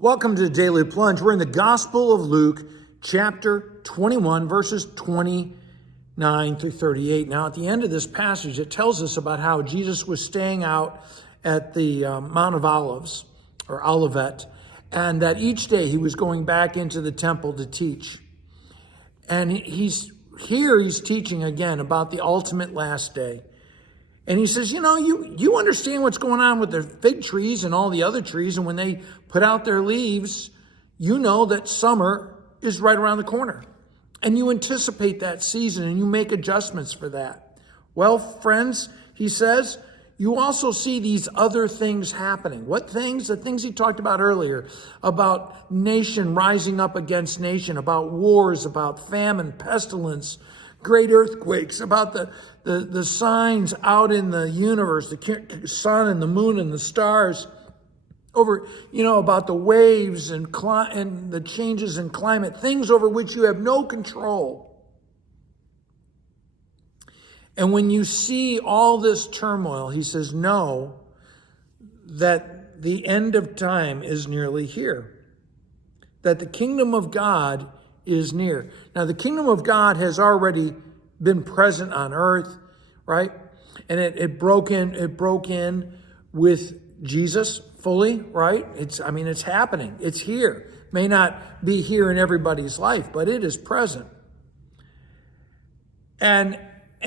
Welcome to the Daily Plunge. We're in the Gospel of Luke, chapter 21, verses 29 through 38. Now, at the end of this passage, it tells us about how Jesus was staying out at the Mount of Olives, or Olivet, and that each day he was going back into the temple to teach. And he's teaching again about the ultimate last day. And he says, you understand what's going on with the fig trees and all the other trees. And when they put out their leaves, you know that summer is right around the corner. And you anticipate that season and you make adjustments for that. Well, friends, he says, you also see these other things happening. What things? The things he talked about earlier, about nation rising up against nation, about wars, about famine, pestilence, great earthquakes, about the signs out in the universe, the sun and the moon and the stars, about the waves and the changes in climate, things over which you have no control. And when you see all this turmoil, he says, know that the end of time is nearly here, that the kingdom of God is near. Now, the kingdom of God has already been present on earth, right? And it broke in with Jesus fully, right? It's happening. It's here. May not be here in everybody's life, but it is present. And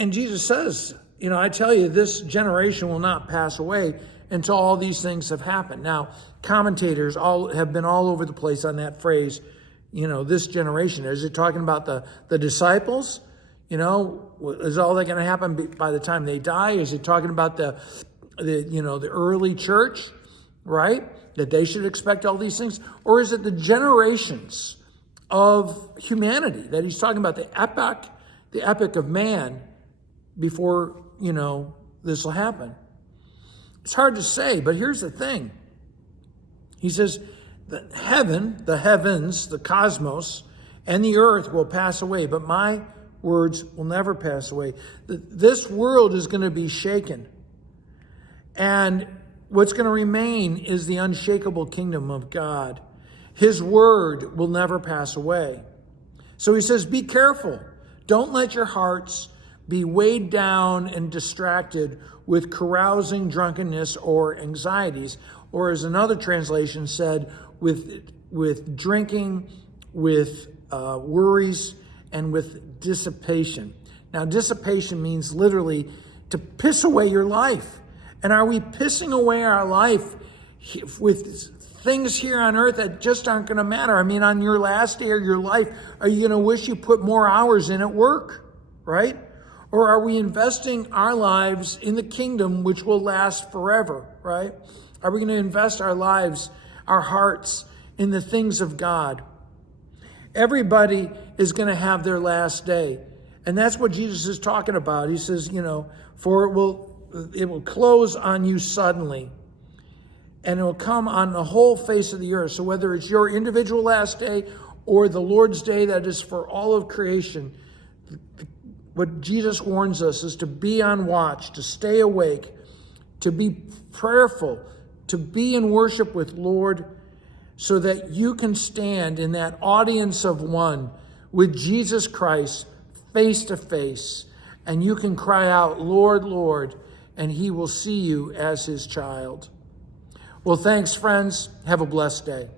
Jesus says, I tell you, this generation will not pass away until all these things have happened. Now, commentators have been all over the place on that phrase, this generation. Is it talking about the disciples? Is all that going to happen by the time they die? Is it talking about the early church, right? That they should expect all these things? Or is it the generations of humanity that he's talking about, the epic of man before, this will happen? It's hard to say, but here's the thing. He says, the heavens, the cosmos, and the earth will pass away, but my words will never pass away. This world is going to be shaken. And what's going to remain is the unshakable kingdom of God. His word will never pass away. So he says, be careful. Don't let your hearts be weighed down and distracted with carousing, drunkenness, or anxieties. Or as another translation said, with drinking, with worries, and with dissipation. Now, dissipation means literally to piss away your life. And are we pissing away our life with things here on earth that just aren't going to matter? On your last day of your life, are you going to wish you put more hours in at work, right? Or are we investing our lives in the kingdom which will last forever, right? Are we going to invest our lives, our hearts, in the things of God? Everybody is going to have their last day. And that's what Jesus is talking about. He says, for it will close on you suddenly. And it will come on the whole face of the earth. So whether it's your individual last day or the Lord's day that is for all of creation, what Jesus warns us is to be on watch, to stay awake, to be prayerful, to be in worship with Lord, so that you can stand in that audience of one with Jesus Christ face to face, and you can cry out, Lord, Lord, and he will see you as his child. Well, thanks, friends. Have a blessed day.